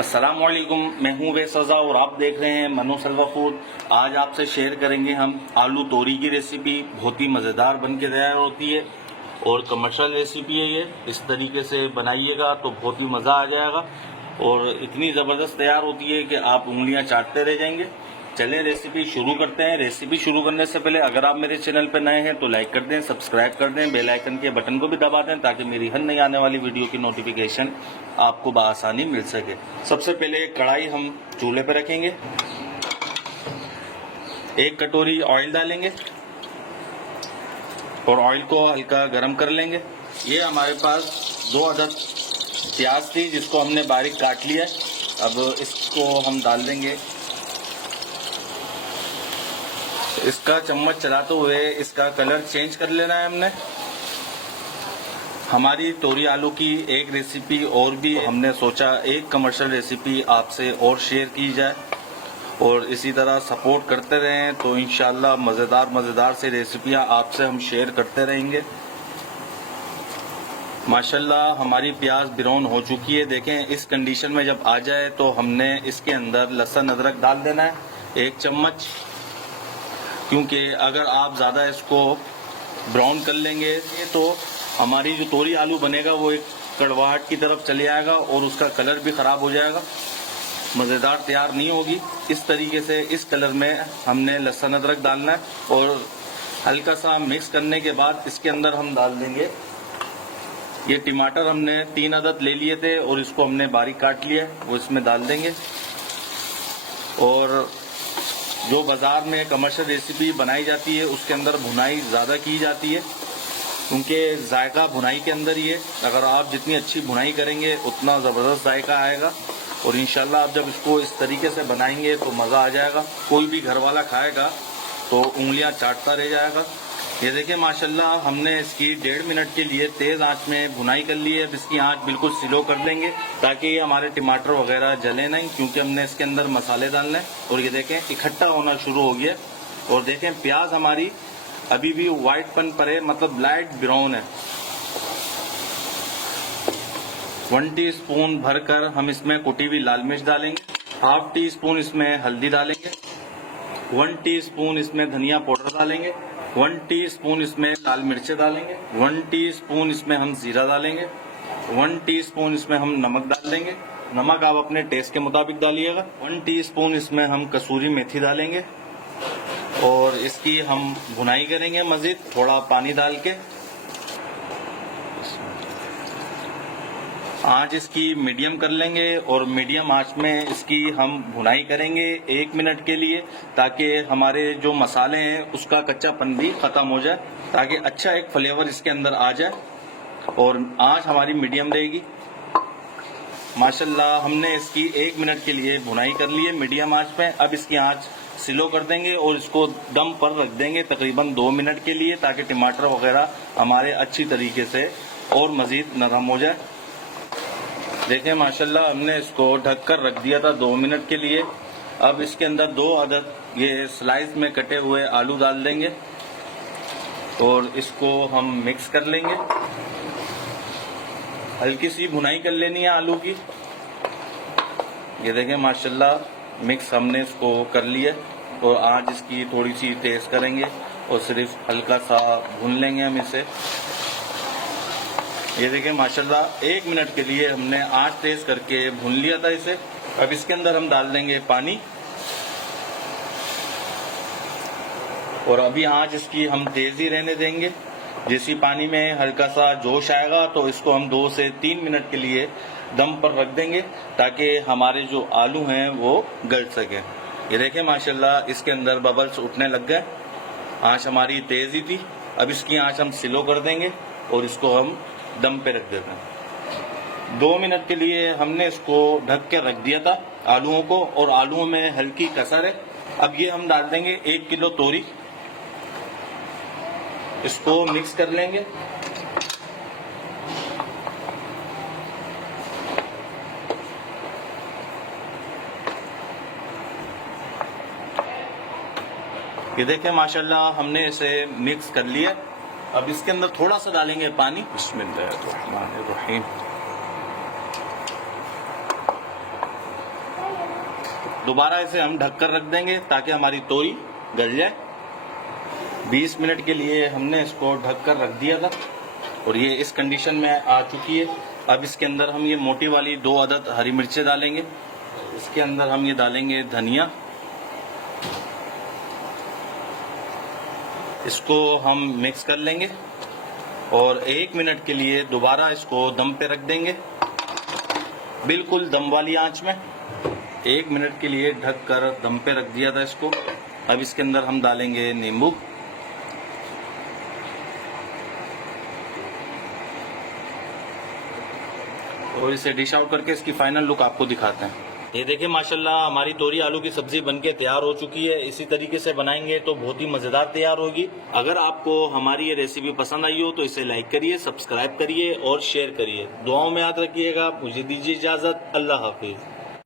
अस्सलामुअलैकुम, मैं हूँ वेसज़ा और आप देख रहे हैं मनो सलवा फूड। आज आपसे शेयर करेंगे हम आलू तोरी की रेसिपी। बहुत ही मज़ेदार बन के तैयार होती है और कमर्शियल रेसिपी है ये। इस तरीके से बनाइएगा तो बहुत ही मज़ा आ जाएगा और इतनी ज़बरदस्त तैयार होती है कि आप उंगलियां चाटते रह जाएंगे। चलें रेसिपी शुरू करते हैं। रेसिपी शुरू करने से पहले अगर आप मेरे चैनल पर नए हैं तो लाइक कर दें, सब्सक्राइब कर दें, बेल आइकन के बटन को भी दबा दें ताकि मेरी हर नई आने वाली वीडियो की नोटिफिकेशन आपको बआसानी मिल सके। सबसे पहले कढ़ाई हम चूल्हे पर रखेंगे, 1 कटोरी ऑयल डालेंगे और ऑयल को हल्का गर्म कर लेंगे। ये हमारे पास 2 अदद प्याज थी जिसको हमने बारीक काट लिया है। अब इसको हम डाल देंगे। इसका चम्मच चलाते हुए इसका कलर चेंज कर लेना है हमने। हमारी तोरी आलू की एक रेसिपी और भी हमने सोचा एक कमर्शियल रेसिपी आपसे और शेयर की जाए और इसी तरह सपोर्ट करते रहें तो इंशाल्लाह मज़ेदार से रेसिपियां आपसे हम शेयर करते रहेंगे। माशाल्लाह हमारी प्याज ब्राउन हो चुकी है। देखें इस कंडीशन में जब आ जाए तो हमने इसके अंदर लहसुन अदरक डाल देना है 1 चम्मच, क्योंकि अगर आप ज़्यादा इसको ब्राउन कर लेंगे तो हमारी जो तोरी आलू बनेगा वो एक कड़वाहट की तरफ चले आएगा और उसका कलर भी ख़राब हो जाएगा, मज़ेदार तैयार नहीं होगी। इस तरीके से इस कलर में हमने लहसुन अदरक डालना है और हल्का सा मिक्स करने के बाद इसके अंदर हम डाल देंगे ये टमाटर। हमने 3 अदद ले लिए थे और इसको हमने बारीक काट लिया है, वो इसमें डाल देंगे। और जो बाज़ार में कमर्शियल रेसिपी बनाई जाती है उसके अंदर भुनाई ज़्यादा की जाती है, क्योंकि जायका भुनाई के अंदर ही है। अगर आप जितनी अच्छी भुनाई करेंगे उतना ज़बरदस्त जायका आएगा और इंशाल्लाह आप जब इसको इस तरीके से बनाएंगे तो मज़ा आ जाएगा। कोई भी घर वाला खाएगा तो उंगलियां चाटता रह जाएगा। ये देखिए माशाल्लाह हमने इसकी 1.5 मिनट के लिए तेज़ आंच में भुनाई कर ली है। अब इसकी आंच बिल्कुल स्लो कर देंगे ताकि हमारे टमाटर वगैरह जले नहीं, क्योंकि हमने इसके अंदर मसाले डालने हैं। और ये देखें इकट्ठा होना शुरू हो गया और देखें प्याज हमारी अभी भी व्हाइटपन पर है, मतलब लाइट ब्राउन है। 1 टीस्पून भरकर हम इसमें कुटी हुई लाल मिर्च डालेंगे, 1/2 टीस्पून इसमें हल्दी डालेंगे, 1 टीस्पून इसमें धनिया पाउडर डालेंगे, 1 टीस्पून इसमें लाल मिर्चें डालेंगे, 1 टीस्पून इसमें हम जीरा डालेंगे, 1 टीस्पून इसमें हम नमक डाल देंगे। नमक आप अपने टेस्ट के मुताबिक डालिएगा। 1 टीस्पून इसमें हम कसूरी मेथी डालेंगे और इसकी हम भुनाई करेंगे मजीद थोड़ा पानी डाल के। आंच इसकी मीडियम कर लेंगे और मीडियम आंच में इसकी हम भुनाई करेंगे 1 मिनट के लिए, ताकि हमारे जो मसाले हैं उसका कच्चापन भी खत्म हो जाए, ताकि अच्छा एक फ्लेवर इसके अंदर आ जाए। और आंच हमारी मीडियम रहेगी। माशाल्लाह हमने इसकी 1 मिनट के लिए भुनाई कर ली है मीडियम आंच में। अब इसकी आंच स्लो कर देंगे और इसको दम पर रख देंगे तकरीबन 2 मिनट के लिए, ताकि टमाटर वगैरह हमारे अच्छी तरीके से और मजीद नरम हो जाए। देखें माशाल्लाह हमने इसको ढककर रख दिया था 2 मिनट के लिए। अब इसके अंदर 2 अदद ये स्लाइस में कटे हुए आलू डाल देंगे और इसको हम मिक्स कर लेंगे। हल्की सी भुनाई कर लेनी है आलू की। ये देखें माशाल्लाह मिक्स हमने इसको कर लिया और आज इसकी थोड़ी सी टेस्ट करेंगे और सिर्फ हल्का सा भून लेंगे हम इसे। ये देखें माशाल्लाह 1 मिनट के लिए हमने आंच तेज करके भून लिया था इसे। अब इसके अंदर हम डाल देंगे पानी और अभी आंच इसकी हम तेज ही रहने देंगे। जैसे पानी में हल्का सा जोश आएगा तो इसको हम 2 से 3 मिनट के लिए दम पर रख देंगे, ताकि हमारे जो आलू हैं वो गल सके। ये देखें माशाल्लाह इसके अंदर बबल्स उठने लग गए। आंच हमारी तेज ही थी। अब इसकी आंच हम स्लो कर देंगे और इसको हम दम पे रख देते हैं। 2 मिनट के लिए हमने इसको ढक के रख दिया था आलूओं को, और आलूओं में हल्की कसर है। अब ये हम डाल देंगे 1 किलो तोरी, इसको मिक्स कर लेंगे। ये देखें माशाल्लाह हमने इसे मिक्स कर लिया। अब इसके अंदर थोड़ा सा डालेंगे पानी। बिस्मिल्लाहिर्रहमानिर्रहीम। दोबारा इसे हम ढककर रख देंगे ताकि हमारी तोरी गल जाए। 20 मिनट के लिए हमने इसको ढककर रख दिया था और ये इस कंडीशन में आ चुकी है। अब इसके अंदर हम ये मोटी वाली 2 अदद हरी मिर्चें डालेंगे। इसके अंदर हम ये डालेंगे धनिया। इसको हम मिक्स कर लेंगे और 1 मिनट के लिए दोबारा इसको दम पे रख देंगे, बिल्कुल दम वाली आंच में। 1 मिनट के लिए ढक कर दम पे रख दिया था इसको। अब इसके अंदर हम डालेंगे नींबू। और इसे डिश आउट करके इसकी फाइनल लुक आपको दिखाते हैं। ये देखिए माशाल्लाह हमारी तोरी आलू की सब्जी बनके तैयार हो चुकी है। इसी तरीके से बनाएंगे तो बहुत ही मजेदार तैयार होगी। अगर आपको हमारी ये रेसिपी पसंद आई हो तो इसे लाइक करिए, सब्सक्राइब करिए और शेयर करिए। दुआओं में याद रखिएगा। मुझे दीजिए इजाजत। अल्लाह हाफिज।